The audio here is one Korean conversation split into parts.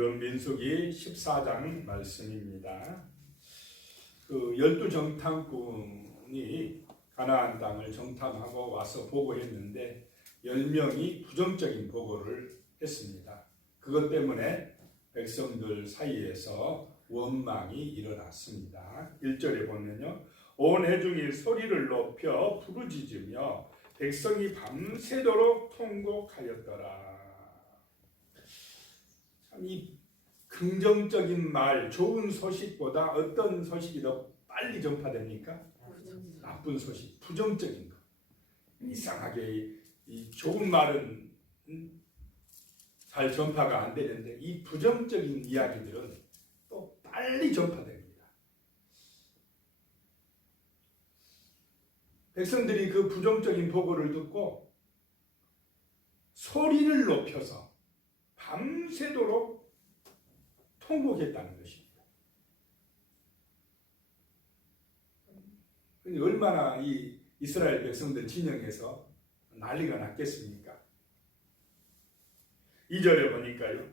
민수기 14장 말씀입니다. 그 12정탐꾼이 가나안 땅을 정탐하고 와서 보고했는데 10명이 부정적인 보고를 했습니다. 그것 때문에 백성들 사이에서 원망이 일어났습니다. 1절에 보면요, 온 회중이 소리를 높여 부르짖으며 백성이 밤새도록 통곡하였더라. 이 긍정적인 말, 좋은 소식보다 어떤 소식이 더 빨리 전파됩니까? 나쁜 소식, 부정적인 거. 이상하게 이 좋은 말은 잘 전파가 안 되는데 이 부정적인 이야기들은 또 빨리 전파됩니다. 백성들이 그 부정적인 보고를 듣고 소리를 높여서 밤새도록 통곡했다는 것입니다. 얼마나 이 이스라엘 백성들 진영에서 난리가 났겠습니까? 2절에 보니까요,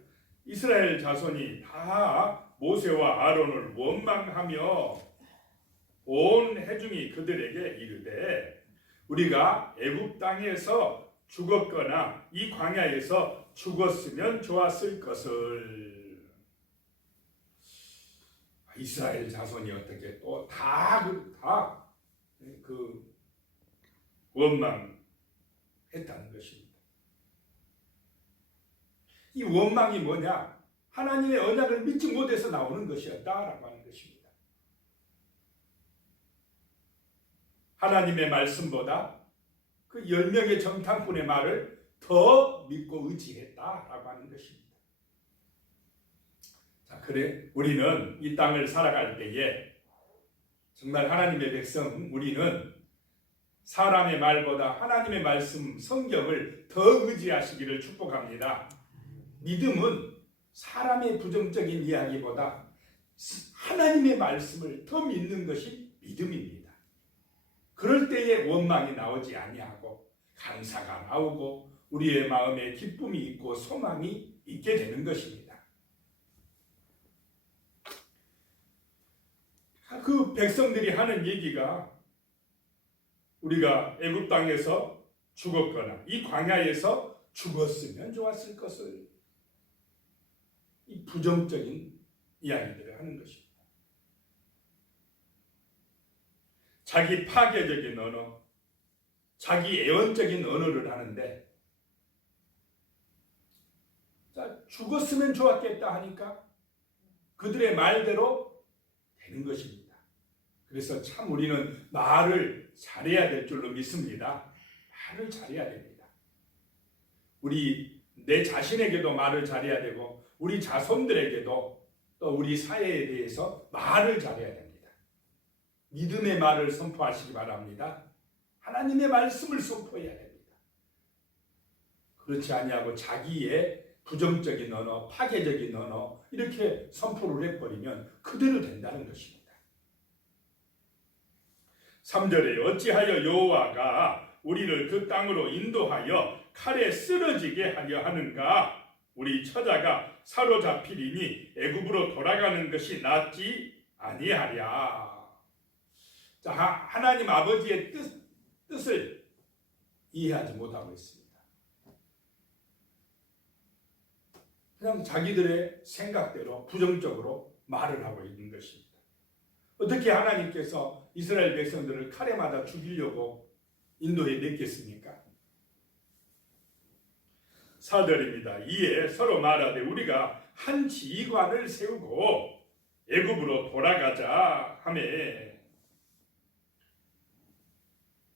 이스라엘 자손이 다 모세와 아론을 원망하며 온 회중이 그들에게 이르되 우리가 애굽 땅에서 죽었거나 이 광야에서 죽었으면 좋았을 것을. 이스라엘 자손이 어떻게 또 다 원망했다는 것입니다. 이 원망이 뭐냐? 하나님의 언약을 믿지 못해서 나오는 것이었다라고 하는 것입니다. 하나님의 말씀보다 그 10명의 정탐꾼의 말을 더 믿고 의지했다라고 하는 것입니다. 자, 그래 우리는 이 땅을 살아갈 때에 정말 하나님의 백성, 우리는 사람의 말보다 하나님의 말씀, 성경을 더 의지하시기를 축복합니다. 믿음은 사람의 부정적인 이야기보다 하나님의 말씀을 더 믿는 것이 믿음입니다. 그럴 때에 원망이 나오지 아니하고 감사가 나오고 우리의 마음에 기쁨이 있고 소망이 있게 되는 것입니다. 그 백성들이 하는 얘기가 우리가 애굽 땅에서 죽었거나 이 광야에서 죽었으면 좋았을 것을, 이 부정적인 이야기들을 하는 것입니다. 자기 파괴적인 언어, 자기 애원적인 언어를 하는데, 자, 죽었으면 좋았겠다 하니까 그들의 말대로 되는 것입니다. 그래서 참 우리는 말을 잘해야 될 줄로 믿습니다. 말을 잘해야 됩니다. 내 자신에게도 말을 잘해야 되고 우리 자손들에게도 또 우리 사회에 대해서 말을 잘해야 됩니다. 믿음의 말을 선포하시기 바랍니다. 하나님의 말씀을 선포해야 됩니다. 그렇지 아니하고 자기의 부정적인 언어, 파괴적인 언어 이렇게 선포를 해버리면 그대로 된다는 것입니다. 3절에 어찌하여 여호와가 우리를 그 땅으로 인도하여 칼에 쓰러지게 하려 하는가? 우리 처자가 사로잡히리니 애굽으로 돌아가는 것이 낫지 아니하랴. 자, 하나님 아버지의 뜻을 이해하지 못하고 있습니다. 그냥 자기들의 생각대로 부정적으로 말을 하고 있는 것입니다. 어떻게 하나님께서 이스라엘 백성들을 칼에 맞아 죽이려고 인도해 냈겠습니까? 4절입니다. 이에 서로 말하되 우리가 한 지휘관을 세우고 애굽으로 돌아가자 하매.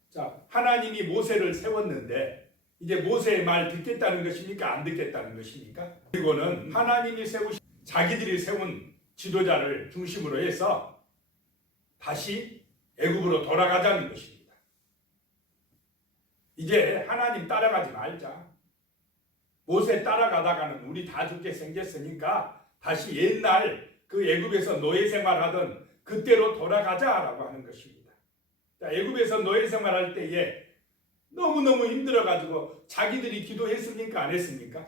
자, 하나님이 모세를 세웠는데 이제 모세의 말 듣겠다는 것입니까? 안 듣겠다는 것입니까? 그리고는 하나님이 자기들이 세운 지도자를 중심으로 해서 다시 애굽으로 돌아가자는 것입니다. 이제 하나님 따라가지 말자. 모세 따라가다가는 우리 다 죽게 생겼으니까 다시 옛날 그 애굽에서 노예 생활하던 그때로 돌아가자라고 하는 것입니다. 자, 애굽에서 노예 생활할 때에 너무너무 힘들어가지고 자기들이 기도했습니까? 안 했습니까?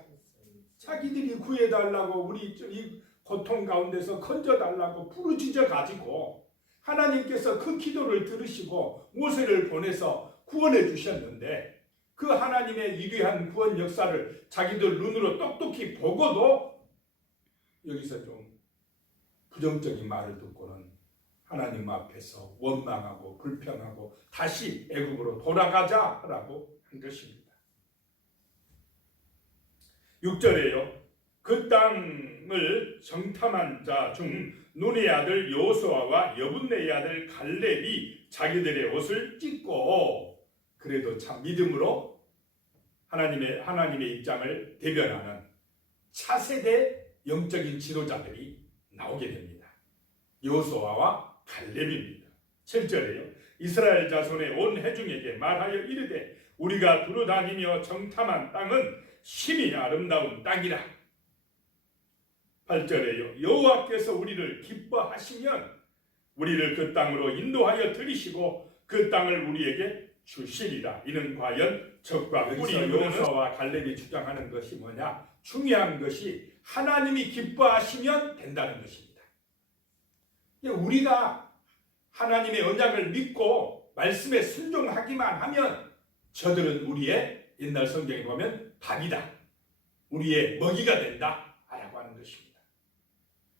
자기들이 구해달라고 우리 이 고통 가운데서 건져달라고 부르짖어 가지고 하나님께서 그 기도를 들으시고 모세를 보내서 구원해 주셨는데 그 하나님의 위대한 구원 역사를 자기들 눈으로 똑똑히 보고도 여기서 좀 부정적인 말을 듣고는 하나님 앞에서 원망하고 불평하고 다시 애굽으로 돌아가자라고 한 것입니다. 6절에요. 그 땅을 정탐한 자 중 눈의 아들 여호수아와 여분네의 아들 갈렙이 자기들의 옷을 찢고 그래도 참 믿음으로 하나님의 입장을 대변하는 차세대 영적인 지도자들이 나오게 됩니다. 여호수아와 갈렙입니다. 7절에요. 이스라엘 자손의 온 회중에게 말하여 이르되 우리가 두루다니며 정탐한 땅은 심히 아름다운 땅이라. 8절에요. 여호와께서 우리를 기뻐하시면 우리를 그 땅으로 인도하여 들이시고 그 땅을 우리에게 주시리라. 이는 과연 적과 꿀이 여호수아와 갈렙이 주장하는 것이 뭐냐? 중요한 것이 하나님이 기뻐하시면 된다는 것입니다. 우리가 하나님의 언약을 믿고 말씀에 순종하기만 하면 저들은 우리의 옛날 성경에 보면 밥이다. 우리의 먹이가 된다. 라고 하는 것입니다.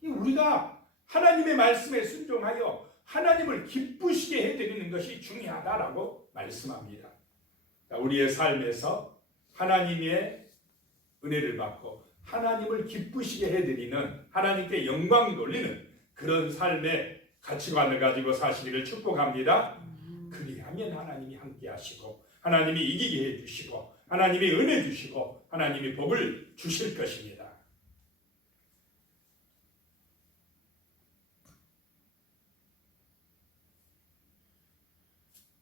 우리가 하나님의 말씀에 순종하여 하나님을 기쁘시게 해드리는 것이 중요하다라고 말씀합니다. 우리의 삶에서 하나님의 은혜를 받고 하나님을 기쁘시게 해드리는 하나님께 영광 돌리는 그런 삶의 가치관을 가지고 사시기를 축복합니다. 그리하면 하나님이 함께 하시고 하나님이 이기게 해주시고 하나님이 은혜 주시고 하나님이 복을 주실 것입니다.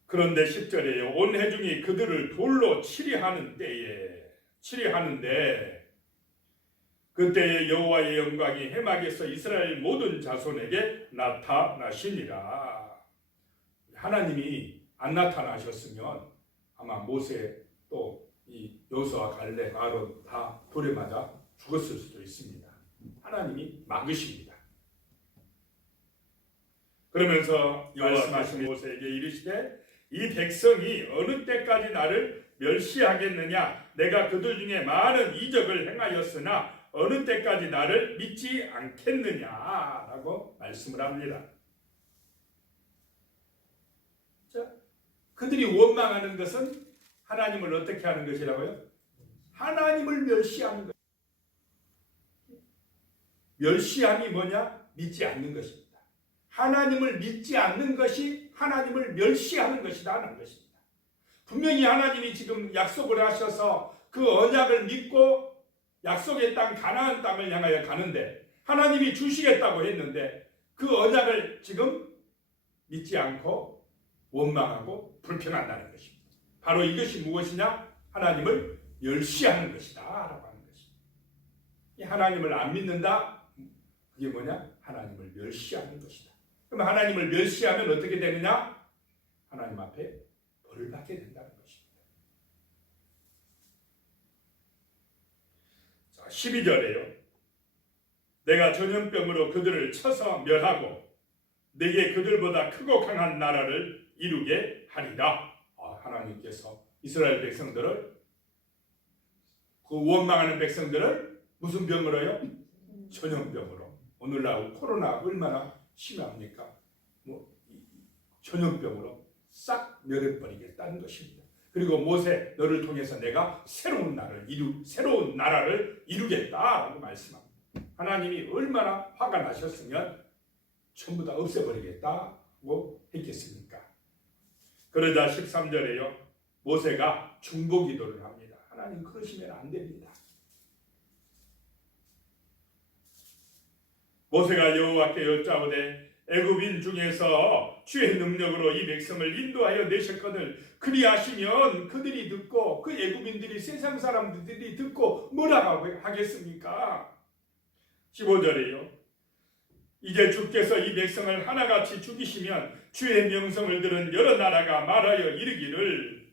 그런데 10절에요. 온 회중이 그들을 돌로 치리하는데 그때에 여호와의 영광이 해막에서 이스라엘 모든 자손에게 나타나시니라. 하나님이 안 나타나셨으면 아마 모세 또 이 여호수아 갈렙 아론 다 돌에 맞아 죽었을 수도 있습니다. 하나님이 막으십니다. 그러면서 말씀하신 모세에게 이르시되 이 백성이 어느 때까지 나를 멸시하겠느냐? 내가 그들 중에 많은 이적을 행하였으나 어느 때까지 나를 믿지 않겠느냐라고 말씀을 합니다. 자, 그들이 원망하는 것은 하나님을 어떻게 하는 것이라고요? 하나님을 멸시하는 것. 멸시함이 뭐냐? 믿지 않는 것입니다. 하나님을 믿지 않는 것이 하나님을 멸시하는 것이다 하는 것입니다. 분명히 하나님이 지금 약속을 하셔서 그 언약을 믿고 약속의 땅 가나안 땅을 향하여 가는데 하나님이 주시겠다고 했는데 그 언약을 지금 믿지 않고 원망하고 불평한다는 것입니다. 바로 이것이 무엇이냐? 하나님을 멸시하는 것이다 라고 하는 것입니다. 하나님을 안 믿는다? 그게 뭐냐? 하나님을 멸시하는 것이다. 그럼 하나님을 멸시하면 어떻게 되느냐? 하나님 앞에 벌을 받게 된다는 것입니다. 자, 12절에요. 내가 전염병으로 그들을 쳐서 멸하고 내게 그들보다 크고 강한 나라를 이루게 하리라. 하나님께서 이스라엘 백성들을 그 원망하는 백성들을 무슨 병으로요? 전염병으로. 오늘날 코로나 얼마나 심합니까? 전염병으로 싹 멸해버리겠다는 것입니다. 그리고 모세 너를 통해서 내가 새로운 나라를 이루겠다라고 말씀합니다. 하나님이 얼마나 화가 나셨으면 전부 다 없애버리겠다고 했겠습니까? 그러자 13절에요. 모세가 중보기도를 합니다. 하나님 그러시면 안 됩니다. 모세가 여호와께 여짜오되 애굽인 중에서 주의 능력으로 이 백성을 인도하여 내셨거늘 그리하시면 그들이 듣고 그 애굽인들이 세상 사람들이 듣고 뭐라고 하겠습니까? 15절에요. 이제 주께서 이 백성을 하나같이 죽이시면 주의 명성을 들은 여러 나라가 말하여 이르기를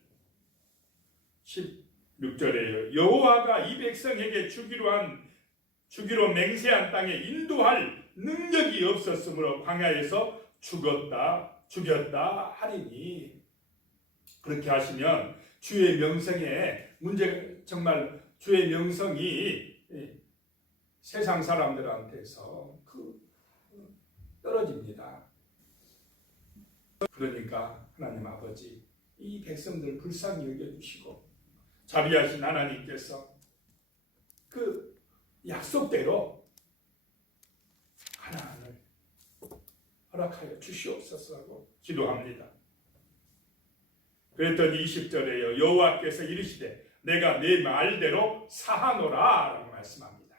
6절에요. 여호와가 이 백성에게 주기로 맹세한 땅에 인도할 능력이 없었으므로 광야에서 죽였다 하리니. 그렇게 하시면 주의 명성에 정말 주의 명성이 세상 사람들한테서 떨어집니다. 그러니까 하나님 아버지, 이 백성들 불쌍히 여겨주시고 자비하신 하나님께서 그 약속대로 가나안을 허락하여 주시옵소서라고 기도합니다. 그랬더니 20절에요. 여호와께서 이르시되 내가 네 말대로 사하노라 라고 말씀합니다.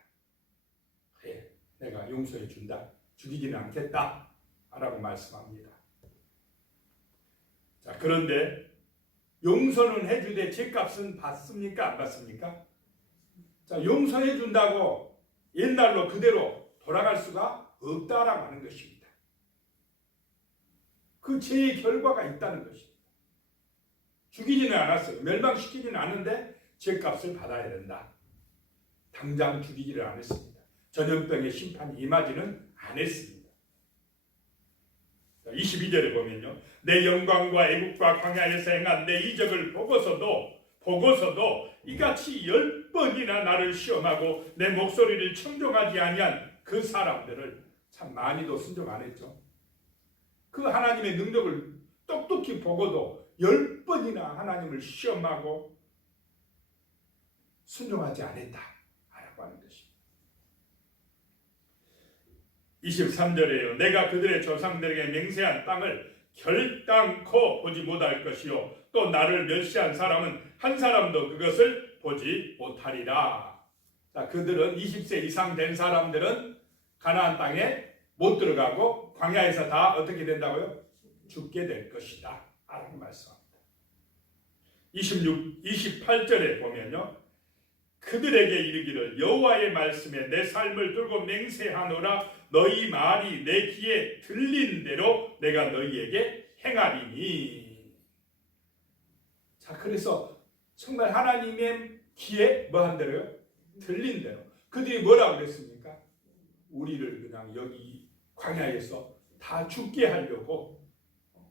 그래, 내가 용서해 준다. 죽이지는 않겠다 라고 말씀합니다. 자, 그런데 용서는 해주되 죄값은 받습니까? 안 받습니까? 자, 용서해 준다고 옛날로 그대로 돌아갈 수가 없다라고 하는 것입니다. 그 죄의 결과가 있다는 것입니다. 죽이지는 않았어요. 멸망시키지는 않은데 죄값을 받아야 된다. 당장 죽이지를 않았습니다. 전염병의 심판이 임하지는 않았습니다. 22절에 보면요. 내 영광과 애국과 광야에서 행한 내 이적을 보고서도 이같이 10번이나 나를 시험하고 내 목소리를 청종하지 아니한 그 사람들을 참 많이도 순종 안 했죠. 그 하나님의 능력을 똑똑히 보고도 10번이나 하나님을 시험하고 순종하지 않았다라고 하는 것입니다. 23절에요. 내가 그들의 조상들에게 맹세한 땅을 결단코 보지 못할 것이요 또 나를 멸시한 사람은 한 사람도 그것을 보지 못하리라. 자, 그들은 20세 이상 된 사람들은 가나안 땅에 못 들어가고 광야에서 다 어떻게 된다고요? 죽게 될 것이다 라고 말씀합니다. 28절에 보면요. 그들에게 이르기를 여호와의 말씀에 내 삶을 들고 맹세하노라. 너희 말이 내 귀에 들린 대로 내가 너희에게 행하리니. 자, 그래서 정말 하나님의 귀에 뭐 한 대로요? 들린 대로. 그들이 뭐라고 그랬습니까? 우리를 그냥 여기 광야에서 다 죽게 하려고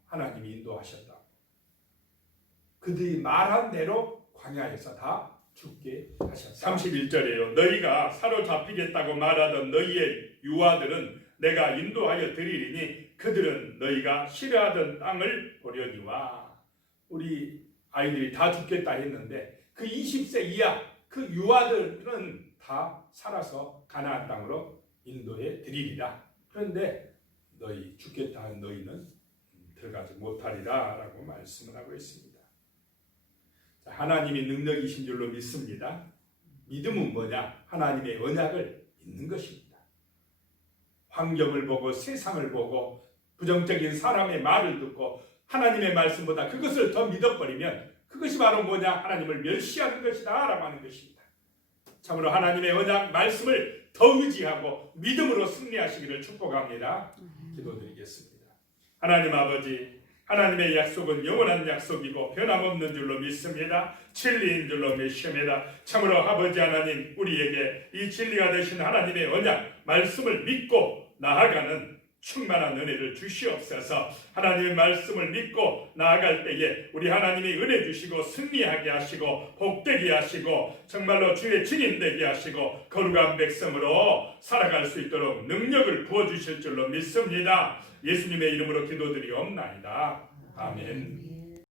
하나님이 인도하셨다. 그들이 말한 대로 광야에서 다 죽게 하셨다. 31절에요. 너희가 사로잡히겠다고 말하던 너희의 유아들은 내가 인도하여 드리리니 그들은 너희가 싫어하던 땅을 보려니와. 우리 아이들이 다 죽겠다 했는데 그 20세 이하 그 유아들은 다 살아서 가나안 땅으로 인도해 드리리라. 그런데 너희 죽겠다 한 너희는 들어가지 못하리라 라고 말씀을 하고 있습니다. 자, 하나님이 능력이신 줄로 믿습니다. 믿음은 뭐냐? 하나님의 언약을 믿는 것입니다. 환경을 보고 세상을 보고 부정적인 사람의 말을 듣고 하나님의 말씀보다 그것을 더 믿어버리면 그것이 바로 뭐냐? 하나님을 멸시하는 것이다 라고 하는 것입니다. 참으로 하나님의 언약 말씀을 더 의지하고 믿음으로 승리하시기를 축복합니다. 기도드리겠습니다. 하나님 아버지, 하나님의 약속은 영원한 약속이고 변함없는 줄로 믿습니다. 진리인 줄로 믿습니다. 참으로 아버지 하나님, 우리에게 이 진리가 되신 하나님의 언약 말씀을 믿고 나아가는 충만한 은혜를 주시옵소서. 하나님의 말씀을 믿고 나아갈 때에 우리 하나님이 은혜 주시고 승리하게 하시고 복되게 하시고 정말로 주의 증인 되게 하시고 거룩한 백성으로 살아갈 수 있도록 능력을 부어주실 줄로 믿습니다. 예수님의 이름으로 기도드리옵나이다. 아멘.